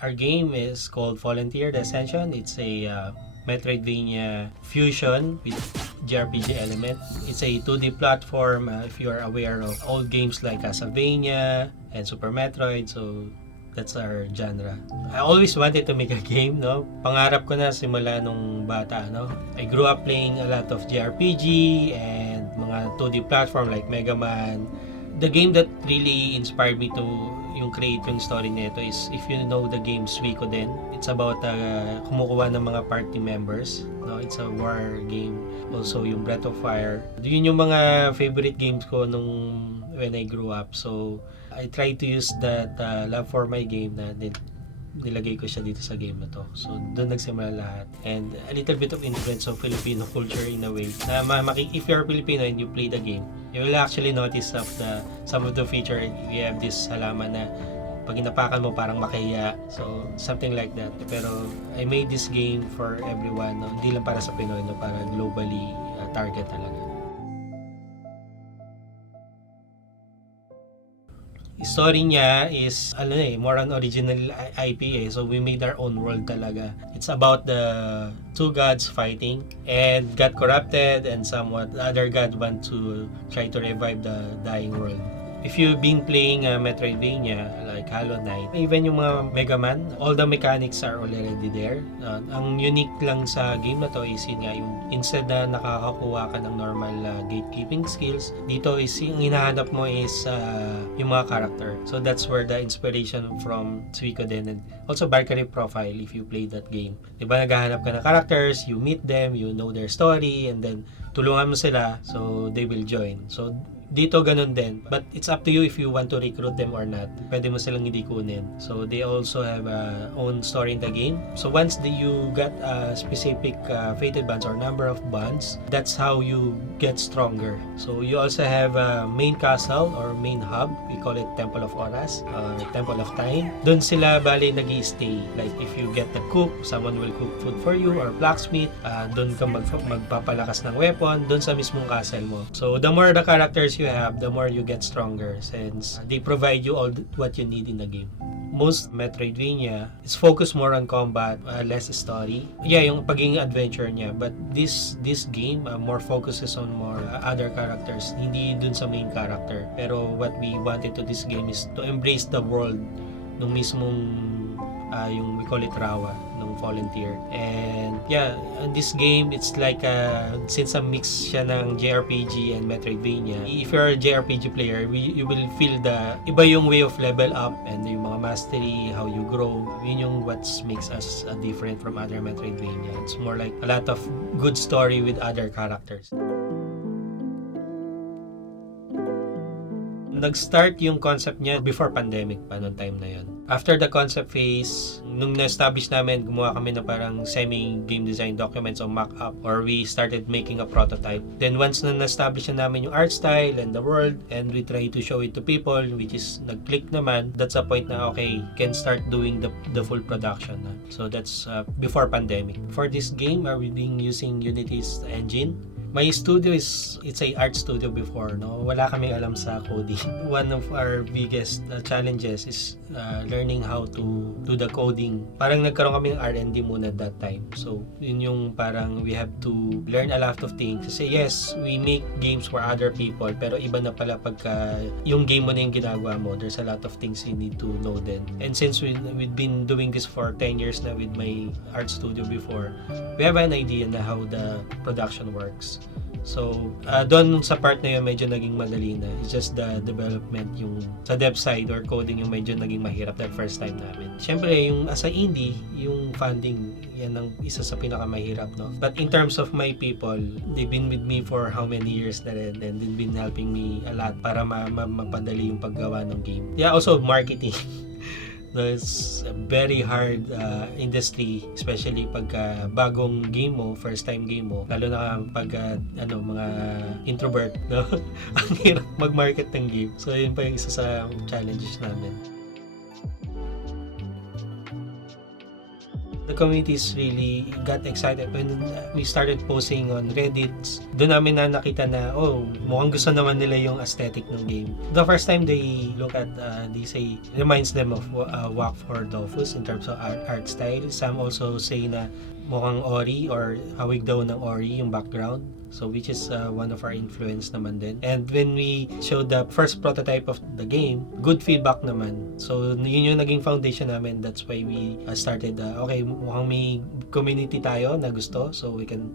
Our game is called Volunteer the Ascension. It's a Metroidvania fusion with JRPG element. It's a 2D platform. If you are aware of old games like Castlevania and Super Metroid, so that's our genre. I always wanted to make a game, no? Pangarap ko na simula nung bata, no? I grew up playing a lot of JRPG and mga 2D platform like Mega Man. The game that really inspired me to yung create yung story nito is, if you know the game Suikoden, it's about kumukuha ng mga party members, no? It's a war game. Also yung Breath of Fire, yun yung mga favorite games ko nung when I grew up. So I tried to use that love for my game na nilagay ko siya dito sa game na to. So doon nagsimula lahat, and a little bit of influence of Filipino culture in a way na if you're Filipino and you play the game, you will actually notice some of the feature. We have this halaman na pag inapakan mo parang makahiya, so something like that. Pero I made this game for everyone, no? Hindi lang para sa Pinoy, no? Para globally target talaga. Story niya is more on original IP so we made our own world talaga. It's about the two gods fighting, and got corrupted, and somewhat the other god want to try to revive the dying world. If you've been playing Metroidvania like Hollow Knight, even yung mga Mega Man, all the mechanics are already there. Ang unique lang sa game na to is yun nga, yung instead na nakakakuha ka ng normal gatekeeping skills, dito is yung hinahanap mo is yung mga character. So that's where the inspiration from Suikoden, and also Valkyrie Profile if you play that game. Diba naghahanap ka ng characters, you meet them, you know their story, and then tulungan mo sila so they will join. So dito ganun din, but it's up to you if you want to recruit them or not. Pwede mo silang hindi kunin. So they also have own story in the game. So once you got a specific fated bonds or number of bonds, that's how you get stronger. So you also have a main castle or main hub. We call it Temple of Horas, Temple of Time. Doon sila bali nag-i-stay. Like if you get the cook, someone will cook food for you, or blacksmith, doon ka magpapalakas ng weapon doon sa mismong castle mo. So the more the characters you have, the more you get stronger, since they provide you all what you need in the game. Most Metroidvania is focused more on combat, less story. Yeah, yung pagiging adventure niya, but this game more focuses on more other characters, hindi dun sa main character. Pero what we wanted to this game is to embrace the world nung mismong yung we call it Rawa ng Volunteer. And yeah, in this game it's like since a mix siya ng JRPG and Metroidvania, if you're a JRPG player, you will feel the iba yung way of level up and yung mga mastery, how you grow. Yun yung what makes us different from other Metroidvania. It's more like a lot of good story with other characters. Nag-start yung concept niya before pandemic pa noong time na yun. After the concept phase, nung na-establish namin, gumawa kami na parang semi-game design documents o mock-up, or we started making a prototype. Then once na na-establish na namin yung art style and the world, and we try to show it to people, which is nag-click naman, that's a point na okay, can start doing the full production na. So that's before pandemic. For this game, we've been using Unity's engine. My studio it's a art studio before, no? Wala kaming alam sa coding. One of our biggest challenges is learning how to do the coding. Parang nagkaroon kami ng R&D muna that time. So, yun yung parang we have to learn a lot of things. Kasi yes, we make games for other people, pero iba na pala pagka yung game mo na yung ginagawa mo. There's a lot of things you need to know then. And since we've been doing this for 10 years na with my art studio before, we have an idea na how the production works. So, doon sa part na yun, medyo naging madali na. It's just the development, yung sa dev side or coding yung medyo naging mahirap that first time namin. Siyempre, yung as a indie, yung funding, yan ang isa sa pinakamahirap, no? But in terms of my people, they've been with me for how many years na rin, and they've been helping me a lot para mapadali yung paggawa ng game. Yeah, also marketing. No, it's a very hard industry, especially pagka bagong game mo, first time game mo, lalo na pag mga introvert, no? Ang hirap mag-market ng game. So yun pa yung isa sa challenges namin. The communities really got excited when we started posting on Reddit. Doon namin na nakita na, mukhang gusto naman nila yung aesthetic ng game. The first time they look at, they say, reminds them of Walk for Dofus in terms of art style. Some also say na mukhang Ori or hawig daw ng Ori yung background. So which is one of our influence naman din. And when we showed the first prototype of the game, good feedback naman. So yun yung naging foundation namin. That's why we started, okay, mukhang may community tayo na gusto, so we can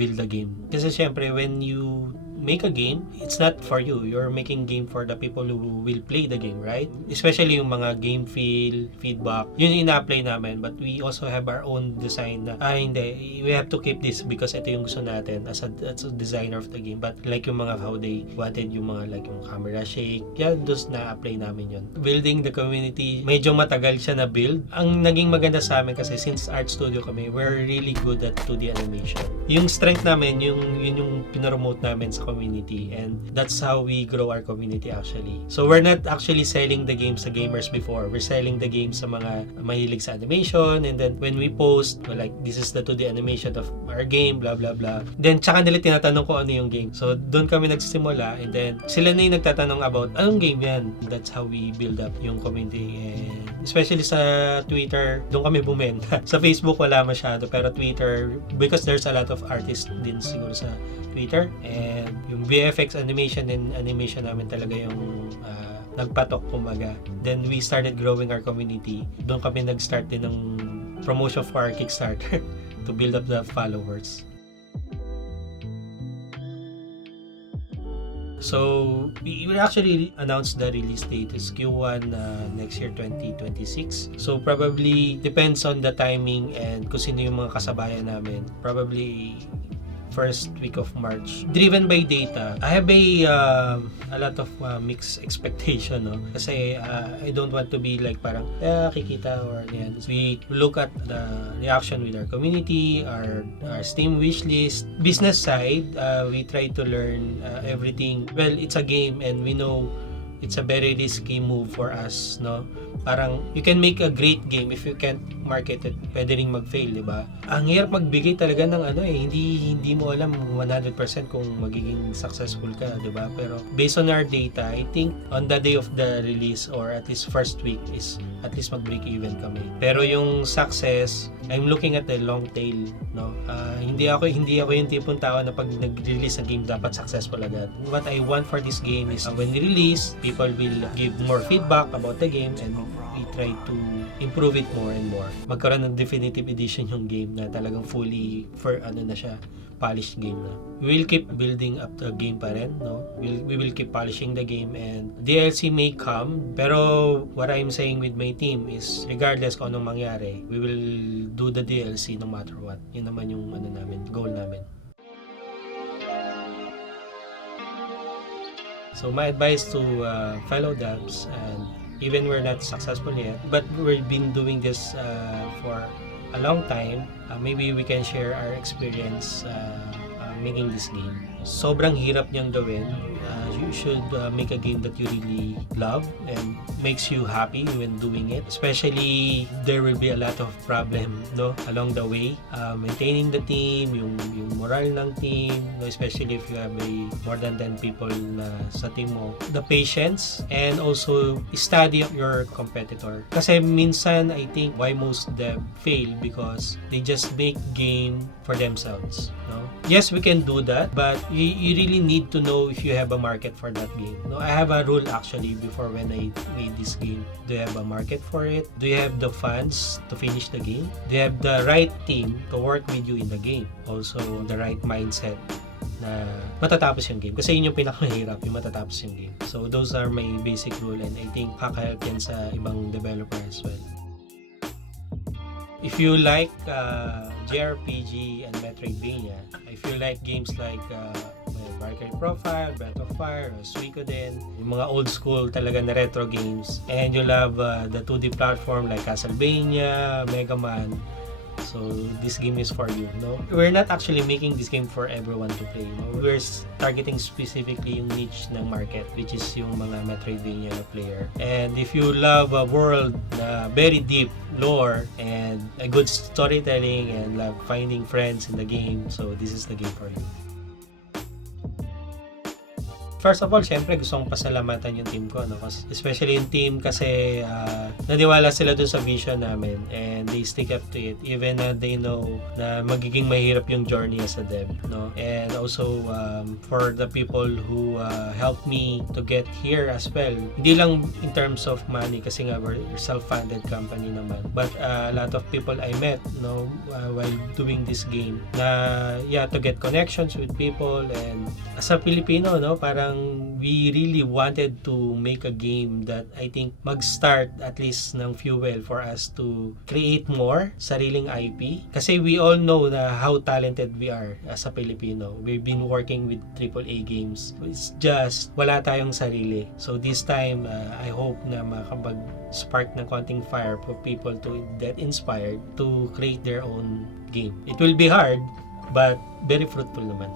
build the game. Kasi syempre, when you make a game, it's not for you. You're making game for the people who will play the game, right? Especially yung mga game feel, feedback. Yun yung ina-apply namin. But we also have our own design na, hindi, we have to keep this because ito yung gusto natin as a designer of the game. But like yung mga how they wanted yung mga like yung camera shake, yan, those na-apply namin yun. Building the community, medyo matagal siya na build. Ang naging maganda sa amin kasi since art studio kami, we're really good at 2D animation. Yung strength namin, yun yung pinaromote namin sa community, and that's how we grow our community actually. So we're not actually selling the games sa gamers before. We're selling the games sa mga mahilig sa animation, and then when we post, we're like, this is the 2D animation of our game, blah blah blah. Then tsaka nila tinatanong ko ano yung game. So doon kami nagsimula, and then sila na yung nagtatanong about anong game yan. That's how we build up yung community. And especially sa Twitter, doon kami bumenta. Sa Facebook wala masyado, pero Twitter, because there's a lot of artists din siguro sa Twitter, and yung VFX animation and animation namin talaga yung nagpatok kumbaga. Then we started growing our community. Doon kami nag-start din ng promotion for our Kickstarter to build up the followers. So we actually announced the release date is Q1 next year 2026. So probably depends on the timing and kung sino yung mga kasabayan namin. Probably first week of March. Driven by data, I have a lot of mixed expectation, no? Kasi I don't want to be like parang kikita or yan. We look at the reaction with our community, our Steam wishlist. Business side, we try to learn everything. Well, it's a game and we know it's a very risky move for us, no? Parang you can make a great game if you can't market it, pwede ring mag-fail, di ba? Ang hirap magbigay talaga ng hindi mo alam 100% kung magiging successful ka, di ba? Pero based on our data, I think on the day of the release or at least first week is at least mag-break even kami. Pero yung success, I'm looking at the long tail, no? Hindi ako yung tipong tao na pag nag-release ng game dapat successful agad. What I want for this game is when we release, people will give more feedback about the game and we try to improve it more and more. Magkaroon ng definitive edition yung game na talagang fully na siya, polished game na. We will keep building up the game pa rin, no? We will keep polishing the game, and DLC may come, pero what I'm saying with my team is regardless kung anong mangyari, we will do the DLC no matter what. Yun naman yung goal namin. So my advice to fellow devs, and even we're not successful yet, but we've been doing this for a long time, maybe we can share our experience making this game. Sobrang hirap niyang gawin. You should make a game that you really love and makes you happy when doing it. Especially, there will be a lot of problem, no, along the way. Maintaining the team, yung moral ng team, no, especially if you have more than 10 people na sa team mo. The patience, and also study your competitor. Kasi minsan, I think why most of them fail because they just make game for themselves, no? Yes, we can do that, but you really need to know if you have a market for that game. No, I have a rule actually before when I made this game. Do you have a market for it? Do you have the funds to finish the game? Do you have the right team to work with you in the game? Also, the right mindset na matatapos yung game. Kasi yun yung pinakamahirap, yung matatapos yung game. So, those are my basic rule, and I think kakahelp yan sa ibang developer as well. If you like JRPG and Metroidvania, if you like games like Valkyrie Profile, Breath of Fire, Suikoden, yung mga old school talaga na retro games, and you love the 2D platform like Castlevania, Mega Man, So this game is for you, no? We're not actually making this game for everyone to play, no? We're targeting specifically yung niche ng market, which is yung mga Metroidvania na player. And if you love a world na very deep lore and a good storytelling and love finding friends in the game, so this is the game for you. First of all, syempre gusto kong pasalamatan yung team ko, no? Especially yung team kasi naniwala sila dun sa vision namin and they stick up to it even na they know na magiging mahirap yung journey as a dev, no? And also for the people who helped me to get here as well. Hindi lang in terms of money kasi nga we're self-funded company naman. But a lot of people I met, no, while doing this game na to get connections with people, and as a Filipino, no, parang we really wanted to make a game that I think mag-start at least ng fuel for us to create more sariling IP. Kasi we all know na how talented we are as a Filipino. We've been working with AAA games. It's just wala tayong sarili. So this time, I hope na makapag-spark ng konting fire for people to get inspired to create their own game. It will be hard, but very fruitful naman.